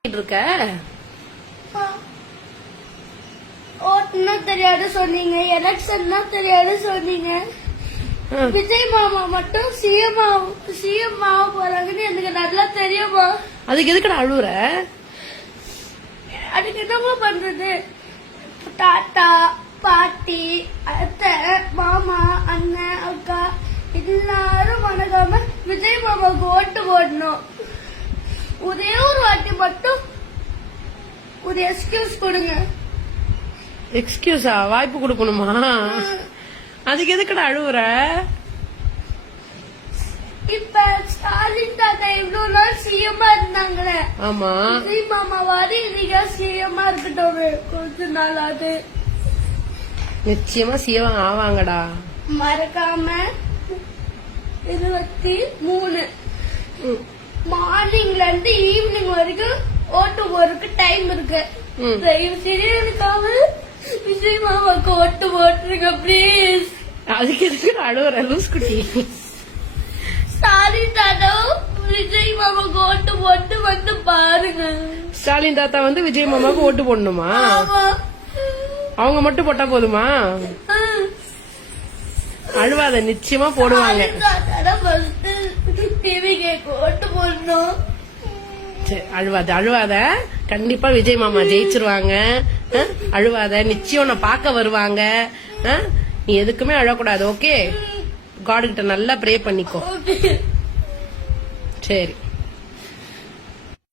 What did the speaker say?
இருக்க ஓட்டுனா தெரியாது சொன்னீங்க, எலெக்ஷன்னா தெரியாது சொன்னீங்க. விஜய் மாமா மட்டும் சிஎம் ஆக போறாங்கன்னு எனக்கு நல்லா தெரியுமா? அதுக்கு எதுக்கடா அழுவுற? அதுக்கு என்னமா பண்றது? தாத்தா பாட்டி அத்தை மாமா அண்ணன் அக்கா எல்லாரும் வணங்காம விஜய் மாமாவுக்கு ஓட்டு போடணும். ஒரே ஒரு வாட்டி மட்டும் ஒரு எக்ஸ்கியூஸ் கொடுங்க. எக்ஸ்கியூஸா? வாய்ப்பு கொடுக்கணுமா? அதுக்கு எதுக்கடா அழுவுற? இப்ப ஸ்டாலின் தாத்தா இவ்வளவு நாள் சிஎம்மா இருந்தாங்களே, ஆமா, விஜய் மாமா வாரி இன்னைக்கு சிஎம்மா இருக்கட்டும் கொஞ்ச நாளாது. நிச்சயமா சிஎம் ஆவாங்கடா. மறக்காம 23 மார்னிங்ல இருந்து ஈவினிங் வரைக்கும் ஓட்டு போறதுக்கு டைம் இருக்கு. தயவு செய்து எனக்காக விஜய் மாமாவுக்கு ஓட்டு போட்டுருங்க ப்ளீஸ். அதுக்கு எதுக்கு அழுவுற லூஸ் குட்டி? ஸ்டாலின் தாத்தா விஜய் மாமாவுக்கு ஓட்டு போட்டு வந்து பாருங்க. ஸ்டாலின் தாத்தா வந்து விஜய் மாமாவுக்கு ஓட்டு போடணுமா? ஆமா. அவங்க மட்டும் போட்டா போதுமா? அழுவாத, நிச்சயமா போடுவாங்க. ஓட்டு போடணும். அழுவாத, கண்டிப்பா விஜய் மாமா ஜெயிச்சிருவாங்க. அழுவாத, நிச்சயம் நான் பார்க்க வருவாங்க. நீ எதுக்குமே அழக்கூடாது. ஓகே, காட் கிட்ட நல்லா ப்ரே பண்ணிக்கோ. சரி.